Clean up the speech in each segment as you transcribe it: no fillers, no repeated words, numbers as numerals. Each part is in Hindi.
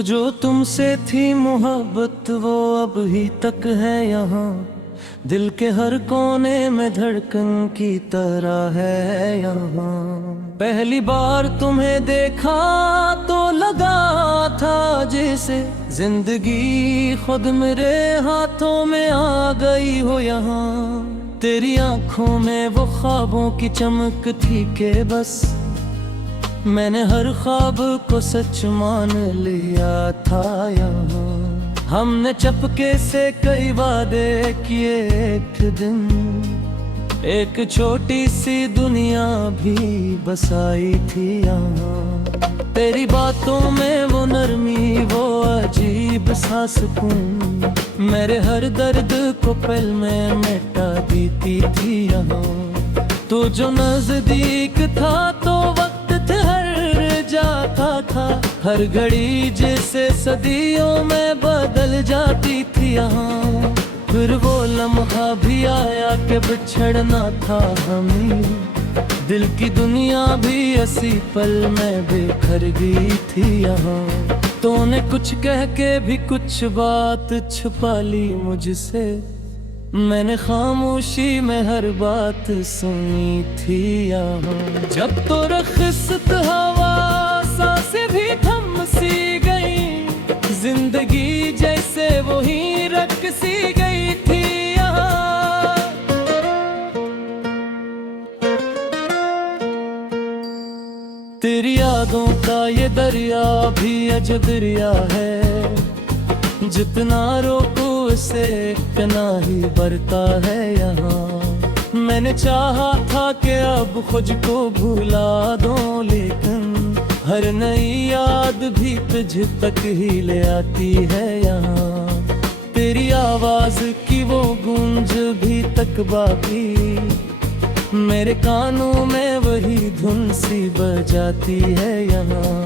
जो तुमसे थी मोहब्बत वो अब ही तक है यहाँ। दिल के हर कोने में धड़कन की तरह है यहाँ। पहली बार तुम्हें देखा तो लगा था जैसे जिंदगी खुद मेरे हाथों में आ गई हो यहाँ। तेरी आंखों में वो ख्वाबों की चमक थी कि बस मैंने हर ख्वाब को सच मान लिया था यहाँ। हमने चपके से कई वादे किए, एक दिन एक छोटी सी दुनिया भी बसाई थी यहाँ। तेरी बातों में वो नरमी, वो अजीब सा सुकून मेरे हर दर्द को पल में मिटा देती थी यहाँ। तू जो नजदीक था तो वक्त ठहर जाता था, हर घड़ी जैसे सदियों में बदल जाती थी यहाँ। फिर वो लम्हा भी आया कि बिछड़ना था हमें, दिल की दुनिया भी ऐसी पल में बिखर गई थी यहाँ। तूने कुछ कह के भी कुछ बात छुपा ली मुझसे, मैंने खामोशी में हर बात सुनी थी यहाँ। जब तो रखसत हवा सांसें भी थम सी गई, जिंदगी जैसे वही रख सी गई थी यहाँ। तेरी यादों का ये दरिया भी अजब दरिया है, जितना रोको उसे इतना ही बढ़ता है यहाँ। मैंने चाहा था कि अब खुद को भुला दूं, लेकिन हर नई याद भी तुझ तक ही ले आती है यहाँ। तेरी आवाज की वो गूंज भी तक बाकी मेरे कानों में वही धुन सी बजाती है यहाँ।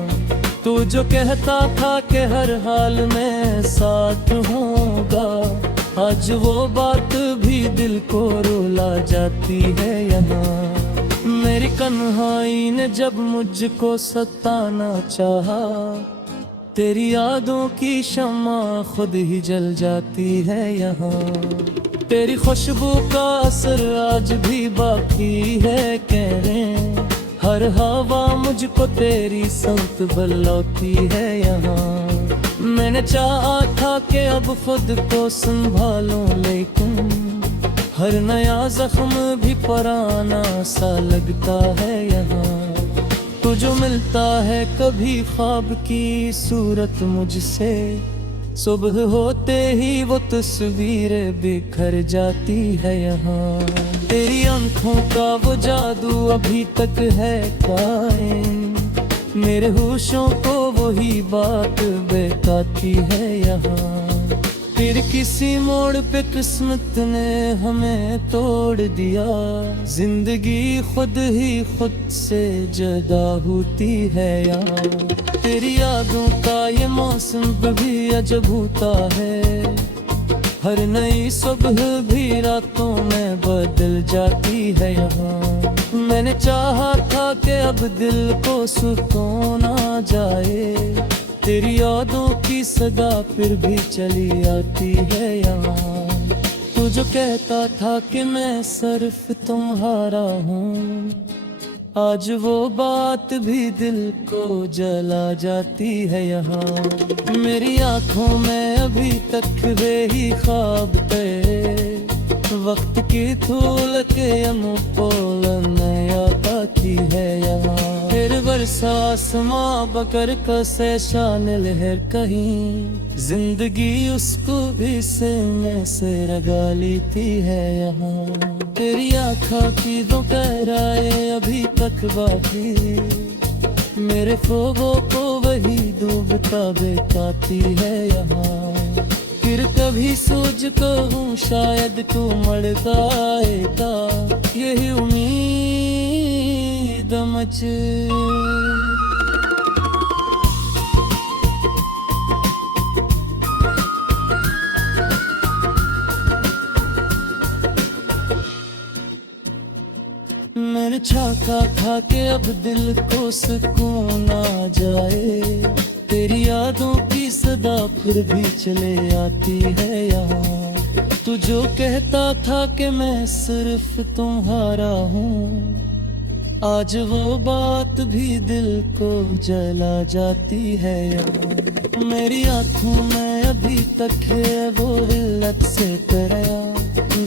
तू जो कहता था कि हर हाल में साथ होगा, आज वो बात भी दिल को रुला जाती है यहाँ। मेरी कन्हाई ने जब मुझको सताना चाहा, तेरी यादों की शम्मा खुद ही जल जाती है यहाँ। तेरी खुशबू का असर आज भी बाकी है, कह रहे हर हवा मुझको तेरी संत बुलाती है यहाँ। मैंने चाहा था कि अब खुद को संभालूं, लेकिन हर नया जख्म भी पुराना सा लगता है यहाँ। तू जो मिलता है कभी ख्वाब की सूरत मुझसे, सुबह होते ही वो तस्वीरें बिखर जाती है यहाँ। तेरी आंखों का वो जादू अभी तक है कायम, मेरे होशों को वही बात बहकाती है यहाँ। फिर किसी मोड़ पे किस्मत ने हमें तोड़ दिया, जिंदगी खुद ही खुद से जुदा होती है यहाँ। तेरी यादों का ये मौसम भी अजब होता है, हर नई सुबह भी रातों में बदल जाती है यहाँ। मैंने चाहा था कि अब दिल को सुकून आ जाए, तेरी यादों की सदा फिर भी चली आती है यहाँ। तू जो कहता था कि मैं सिर्फ तुम्हारा हूँ, आज वो बात भी दिल को जला जाती है यहाँ। मेरी आंखों में अभी तक वे ही ख्वाब थे, वक्त की धूल के अनपोल नया आती है यहाँ। फिर बरसा आसमां बकर कसे शान लहर कहीं, जिंदगी उसको भी सीने से रगा लेती है यहाँ। तेरी आँखों की वो गहराई अभी तक बाकी, मेरे ख्वाबों को वही डूबता बहकाती है यहाँ। फिर कभी सोच कहूँ शायद तू मरता आएगा, यही उम्मीद मच मैंने चाहा था कि अब दिल को सुकून आ जाए, तेरी यादों की की सदा फिर भी चले आती है यहाँ। तू जो कहता था कि मैं सिर्फ तुम्हारा हूँ, आज वो बात भी दिल को जला जाती है यहाँ। मेरी आँखों में अभी तक है वो हिल्लत से तेरा,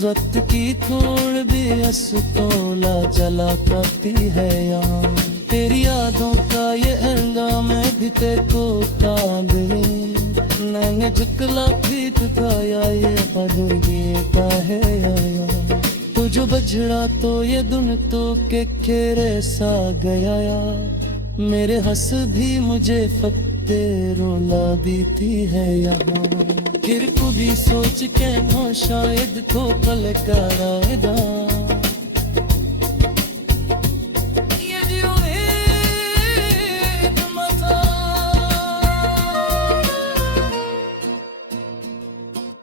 वक्त की थोड़ भी असतोला जला करती है यहाँ। तेरी यादों का ये अंगाम भी तेरे को ताबे, मैंने झुकला भी दिखाया ये का है यहाँ। तू जो बजड़ा तो ये दुन तो के खेरे सा गया या, मेरे हंस भी मुझे फत्ते रुला देती है यहाँ। फिर को भी सोच के ना शायद तो पल कराएगा,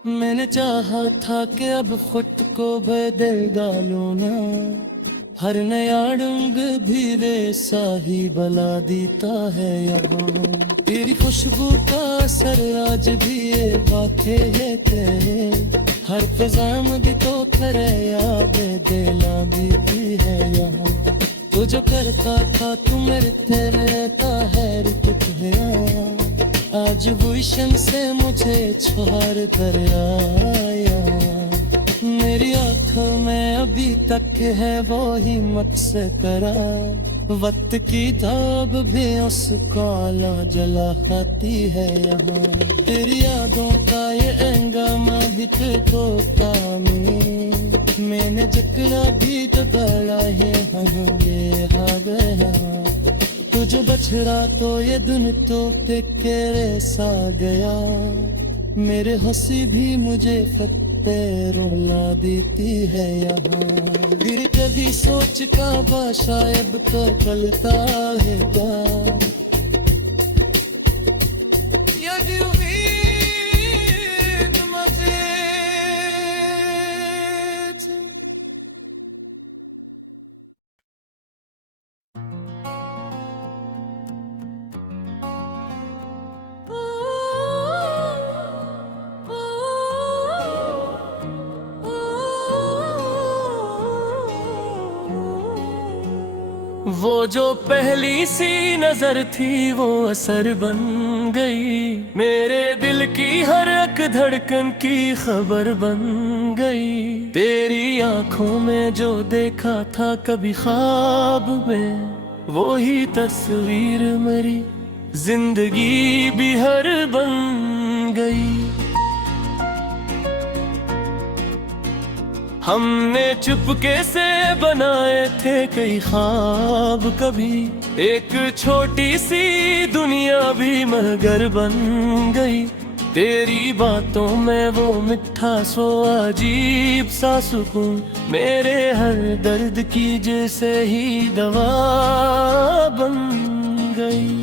मैंने चाहा था कि अब खुद को बदल डालूं ना, हर नया रंग भी रेसा ही बला देता है यहाँ। तेरी खुशबू का असर आज भी ये बातें है तेरे, हर फिजा भी तो तेरे याद दिला देती है यहाँ। तू जो करता था तू मेरे तेरे रहता है रुक गया, आज वो इश्क से मुझे छोड़ कर आया। मेरी आँखों में अभी तक है वो हिम्मत से करा, वक्त की दाब भी उस काला जला खाती है यहाँ। तेरी यादों का ये अंगामा भी तो कामी, मैंने जिक्र भी तो गला है ये आ गया। तुझे बछड़ा तो ये दुन तो तेरे सा गया, मेरे हंसी भी मुझे फत्ते रुला देती है यहाँ। फिर कभी सोच का शायद तो चलता है क्या, वो जो पहली सी नजर थी वो असर बन गई, मेरे दिल की हर एक धड़कन की खबर बन गई। तेरी आंखों में जो देखा था कभी ख्वाब में, वो ही तस्वीर मेरी जिंदगी भी हर बन गई। हमने चुपके से बनाए थे कई ख्वाब कभी, एक छोटी सी दुनिया भी मगर बन गई। तेरी बातों में वो मिठा सो अजीब सा सुकून, मेरे हर दर्द की जैसे ही दवा बन गई।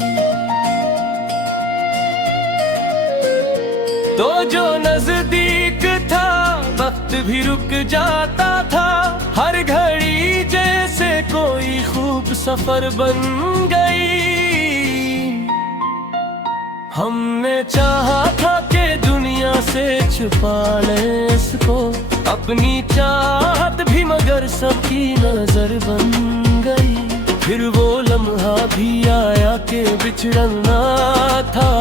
तो जो नजदीक था वक्त भी रुक जाता था, हर घड़ी जैसे कोई खूब सफर बन गई। हमने चाहा था कि दुनिया से छुपा लें इसको, अपनी चाहत भी मगर सबकी नजर बन गई। फिर वो लम्हा भी आया कि बिछड़ना था,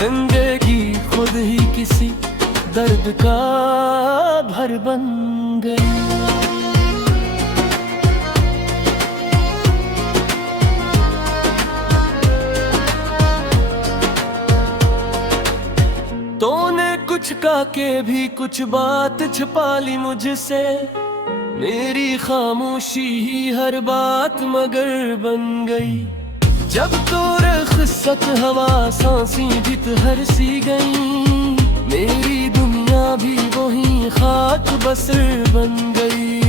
जिंदगी खुद ही किसी दर्द का भर बन गई। तूने कुछ कहा के भी कुछ बात छुपा ली मुझसे, मेरी खामोशी ही हर बात मगर बन गई। जब तो रुखसत हवा सांसी भी हर सी गई, मेरी दुनिया भी वही खाक बसर बन गई।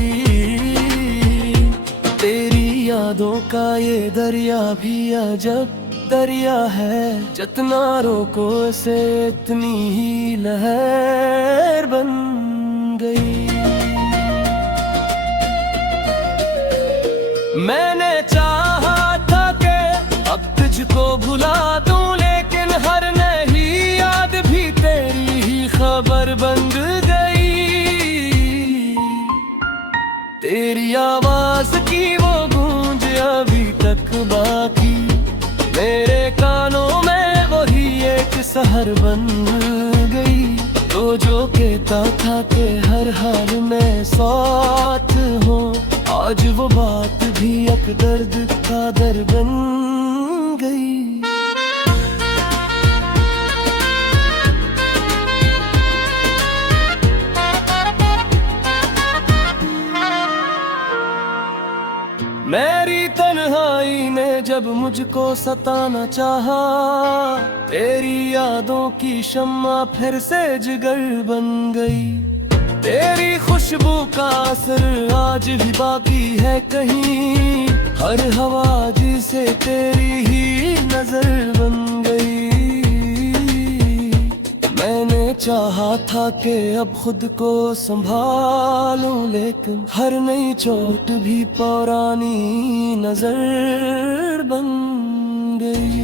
तेरी यादों का ये दरिया भी अजब दरिया है, जितना रोको से इतनी ही लहर बन गई। मैंने चाहा था कि अब तुझको भुला दूं, लेकिन हर नहीं शहर बन गई। तेरी आवाज की वो गूंज अभी तक बाकी, मेरे कानों में वही एक शहर बन गई। तो जो कहता था कि हर हाल में साथ हो, आज वो बात भी एक दर्द का दर बन गई। मेरी तन्हाई ने जब मुझको सताना चाहा, तेरी यादों की शम्मा फिर से जिगर बन गई। तेरी खुशबू का असर आज भी बाकी है कहीं, हर हवा जिसे तेरी ही नजर बन गई। मैंने चाहा था कि अब खुद को संभालूं, लेकिन हर नई चोट भी पुरानी नजर बन गई।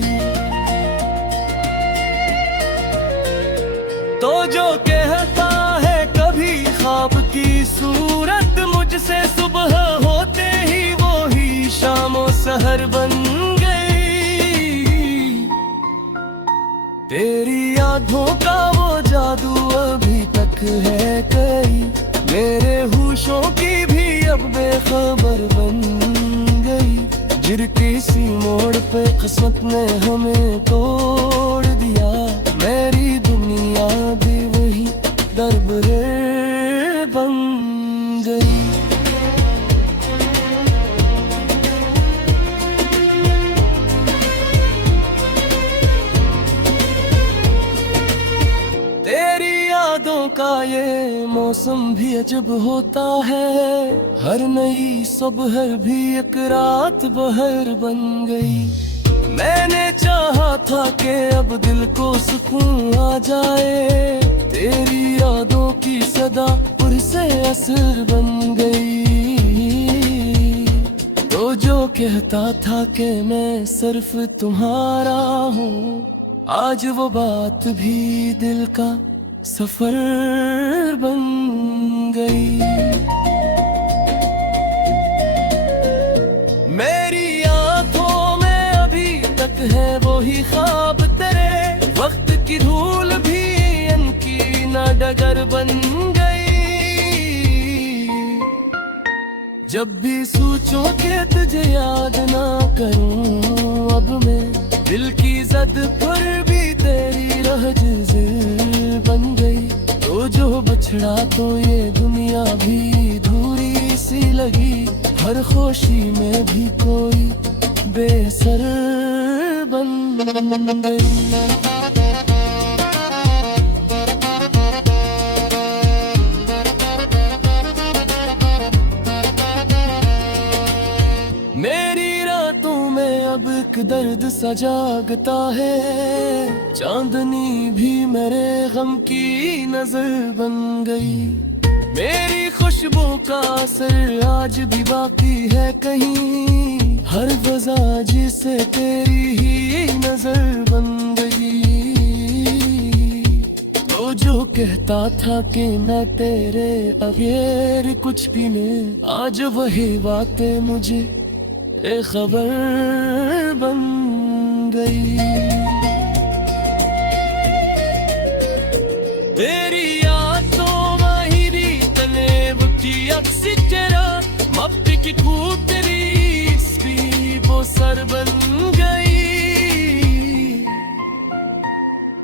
तो जो कहता है कभी ख्वाब की सूरत, मुझसे सुबह होते ही वो ही शामो सहर बन गई। तेरी यादों का वो जादू अभी तक है कई, मेरे होशों की भी अब बेखबर बन गई। गिरती सी मोड़ पे किस्मत ने हमें तोड़ दिया, मेरी दुनिया भी वही दरबरे बन गई। तेरी यादों का ये मौसम भी अजब होता है, हर नई सुबह भी एक रात बहर बन गई। मैंने चाहा था कि अब दिल को सुकून आ जाए, तेरी यादों की सदा पुरसे असर बन गई। तो जो कहता था कि मैं सिर्फ तुम्हारा हूँ, आज वो बात भी दिल का सफर बन गई। मेरी आंखों में अभी तक है वो ही ख्वाब तेरे, वक्त की धूल भी इनकी न डगर बन गई। जब भी सोचूं कि तुझे याद ना करूं अब मैं, दिल की जद पर भी तेरी रहज बन गई। तो जो बछड़ा तो ये दुनिया भी धूरी सी लगी, हर खुशी में भी कोई बेसर बन गई। मेरी रातों में अब एक दर्द सा जागता है, चांदनी भी मेरे गम की नजर बन गई। मेरी खुशबू का असर आज भी बाकी है कहीं, हर वजह जिसे तेरी ही नजर बन गई। तो जो कहता था कि मैं तेरे बगैर कुछ भी नहीं, आज वही बातें मुझे एक खबर बन गई। तेरी यादों माहिरी तने बुकी अक्सी तेरा मप्पी की खूतरी इसकी वो सर बन गई।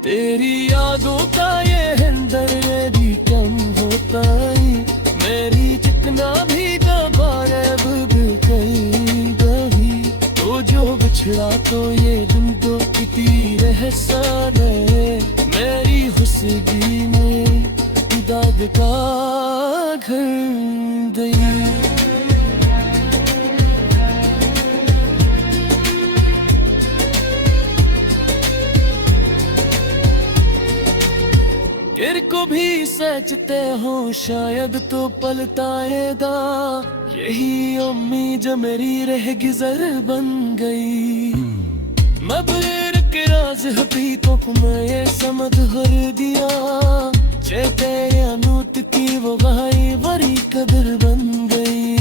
तेरी यादों का ये हिंदर भी कम होता ही, मेरी जितना भी दबारे कई जो बिछड़ा तो ये दिन तो किती रहसान है, मेरी हुस्गी में दाद का घर गई। गिर को भी सचते हो शायद तो पलटाएगा, यही उम्मीद जो मेरी रह गुजर बन गई। मगर के राज हकीकों को मैं ये समझ भर दिया, चेते अनूत की वो गहाई बड़ी कदर बन गई।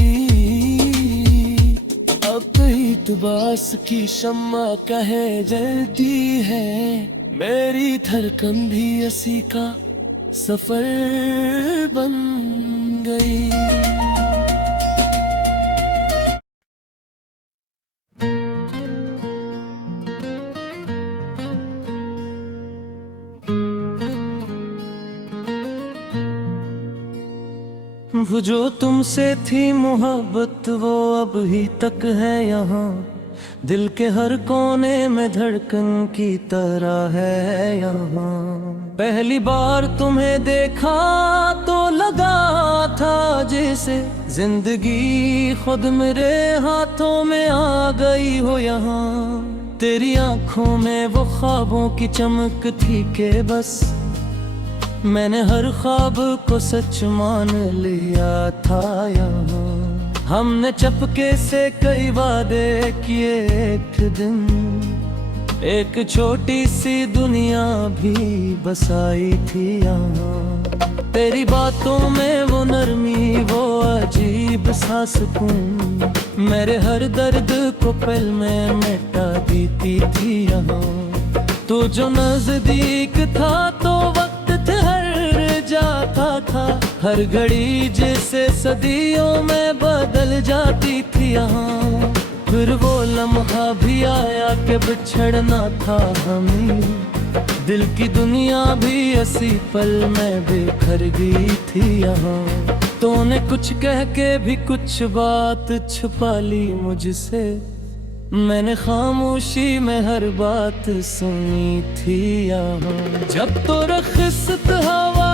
अब इतबास की शम्मा कहे जलती है, मेरी धड़कन भी असी का सफर बन गई। वो जो तुमसे थी मोहब्बत वो अब ही तक है यहाँ, दिल के हर कोने में धड़कन की तरह है यहाँ। पहली बार तुम्हें देखा तो लगा था जैसे जिंदगी खुद मेरे हाथों में आ गई हो यहाँ। तेरी आंखों में वो ख्वाबों की चमक थी के बस मैंने हर ख्वाब को सच मान लिया था यहाँ। हमने चपके से कई वादे किए, एक दिन एक छोटी सी दुनिया भी बसाई थी यहाँ। तेरी बातों में वो नरमी, वो अजीब सा सुकून मेरे हर दर्द को पल में मिटा देती थी यहाँ। तू जो नजदीक था तो वक्त ठहर जाता था, हर घड़ी जैसे सदियों में बदल जाती थी यहाँ। फिर वो लम्हा भी आया कि बिछड़ना था हमें, दिल की दुनिया भी इसी पल में बिखर गई थी यहाँ। तूने कुछ कह के भी कुछ बात छुपा ली मुझसे, मैंने खामोशी में हर बात सुनी थी यहाँ। जब तो रखसत हवा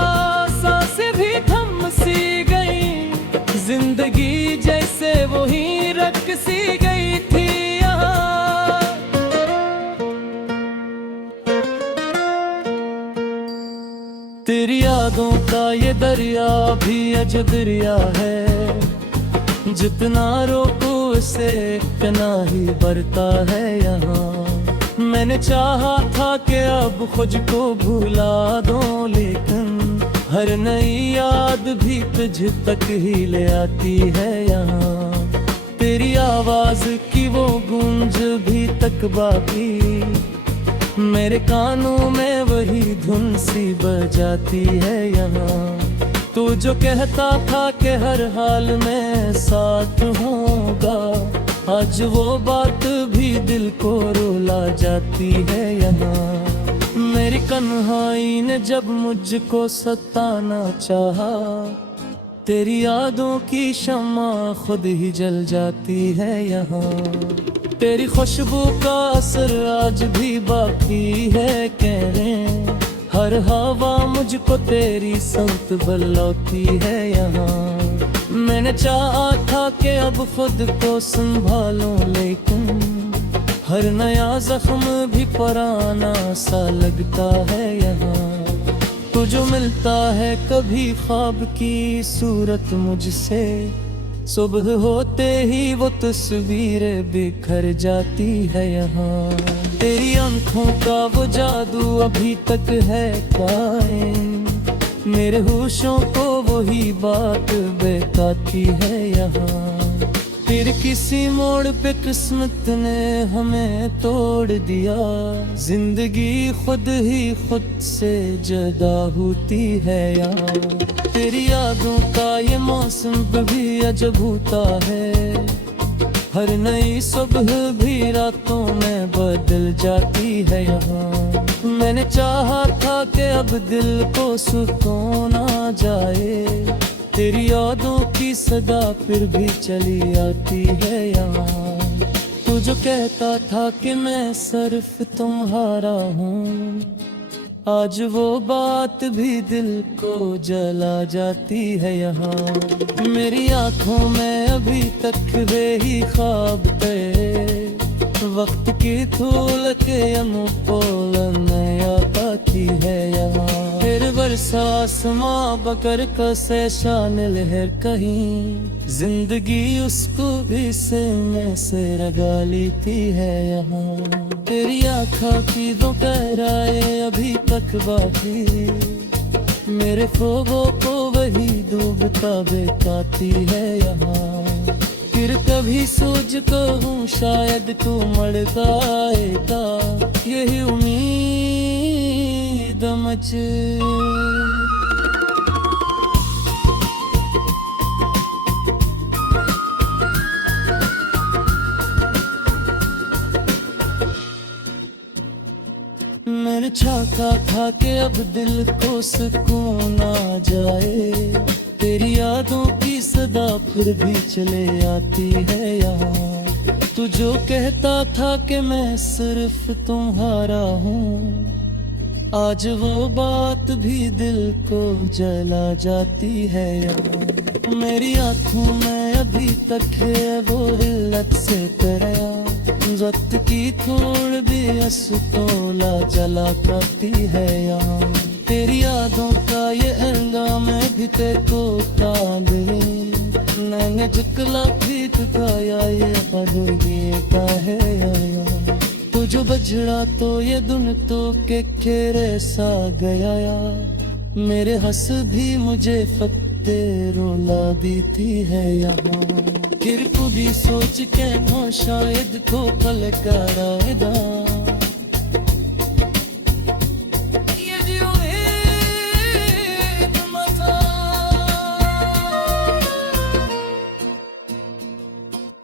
सांसें भी थम सी गई, जिंदगी जैसे वही रख सी गई थी यहाँ। तेरी यादों का ये दरिया भी अजब दरिया है, जितना रोको उसे इतना ही बढ़ता है यहाँ। मैंने चाहा था कि अब खुद को भुला दूं, लेकिन हर नई याद भी तुझ तक ही ले आती है यहाँ। तेरी आवाज की वो गूंज भी तक बाकी मेरे कानों में वही धुन सी बजाती है यहाँ। तू जो कहता था कि हर हाल में साथ होगा, आज वो बात भी दिल को रुला जाती है यहाँ। मेरी कन्हाई ने जब मुझको सताना चाहा, तेरी यादों की शम्मा खुद ही जल जाती है यहाँ। तेरी खुशबू का असर आज भी बाकी है, कह रहे हर हवा मुझको तेरी संत बुलाती है यहाँ। मैंने चाहा था कि अब खुद को संभालूं, लेकिन हर नया जख्म भी पुराना सा लगता है यहाँ। तू जो मिलता है कभी ख्वाब की सूरत मुझसे, सुबह होते ही वो तस्वीर बिखर जाती है यहाँ। तेरी आंखों का वो जादू अभी तक है कायम, मेरे होशों को वही बात बताती है यहाँ। फिर किसी मोड़ पे किस्मत ने हमें तोड़ दिया, जिंदगी खुद ही खुद से जुदा होती है यहाँ। तेरी यादों का ये मौसम भी अजब होता है, हर नई सुबह भी रातों में बदल जाती है यहाँ। मैंने चाहा था कि अब दिल को सुकून आ जाए, तेरी यादों की सदा फिर भी चली आती है यहाँ। तू जो कहता था कि मैं सिर्फ तुम्हारा हूँ, आज वो बात भी दिल को जला जाती है यहाँ। मेरी आंखों में अभी तक वे ही ख्वाब थे, वक्त की धूल के अनुपोल नया पाती है यहाँ। फिर बरसा आसमां बकर कसे शान लहर कहीं, जिंदगी उसको भी से में से रगा लेती है यहाँ। तेरी आँखों की वो गहराई अभी तक बाकी, मेरे ख्वाबों को वही डूबता बेताती है यहाँ। फिर कभी सोच को हूँ शायद तू मरता आएगा, यही उम्मीद मुझे। मैंने चाहा था कि अब दिल को सुकून आ जाए, तेरी यादों की सदा फिर भी चले आती है यहाँ। तू जो कहता था कि मैं सिर्फ तुम्हारा हूँ, आज वो बात भी दिल को जला जाती है यहाँ। मेरी आँखों में अभी तक है वो हिल्लत से तेरा, वक्त की थोड़ भी असतोला जला करती है यहाँ। तेरी यादों का ये अंगाम भी तेको तांदे, मैंने झुकला भी तुकाया ये बदलिए का है यहाँ। तो जो बजड़ा तो ये दुन तो के खेरे सा गया या, मेरे हंस भी मुझे फत्ते रोला देती है यहाँ। फिर खुदी सोच के हो शायद तो पल कराएगा, ये जो एक मजा।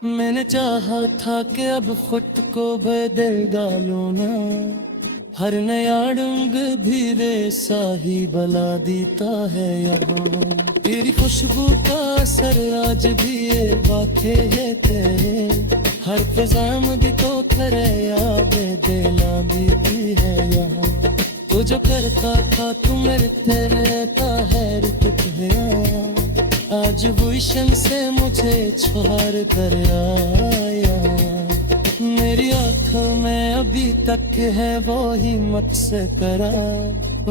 मैंने चाहा था कि अब खुद को बदल डालूं ना, हर नया रंग भी रेसा ही बला देता है यहाँ। तेरी खुशबू का असर आज भी ये बातें है तेरे, हर फिजा मुझे तो करे याद दिला देती है यहाँ। तू जो करता था तू मेरे रहता है रुक गया, आज वो इश्क से मुझे छोड़ कर आया। मेरी आँखों में अभी तक है वो हिम्मत से करा,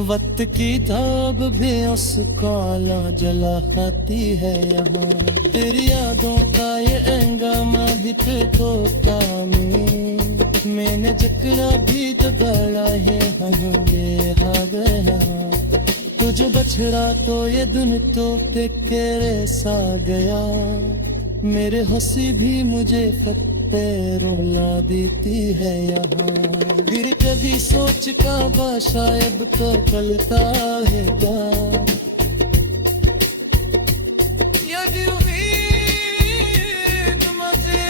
वक्त की धाब भी उसको आला जला खाती है यहाँ। तेरी यादों का ये अंगाम भी तो कामी, मैंने जकरा भी तो गला है हंगे हा गया। तुझे बछड़ा तो ये दुन तो तेरे सा गया, मेरे हंसी भी मुझे रोला देती है यहाँ। फिर कभी सोच का बा शायद तो चलता है क्या, यदि उम्मीद मुझे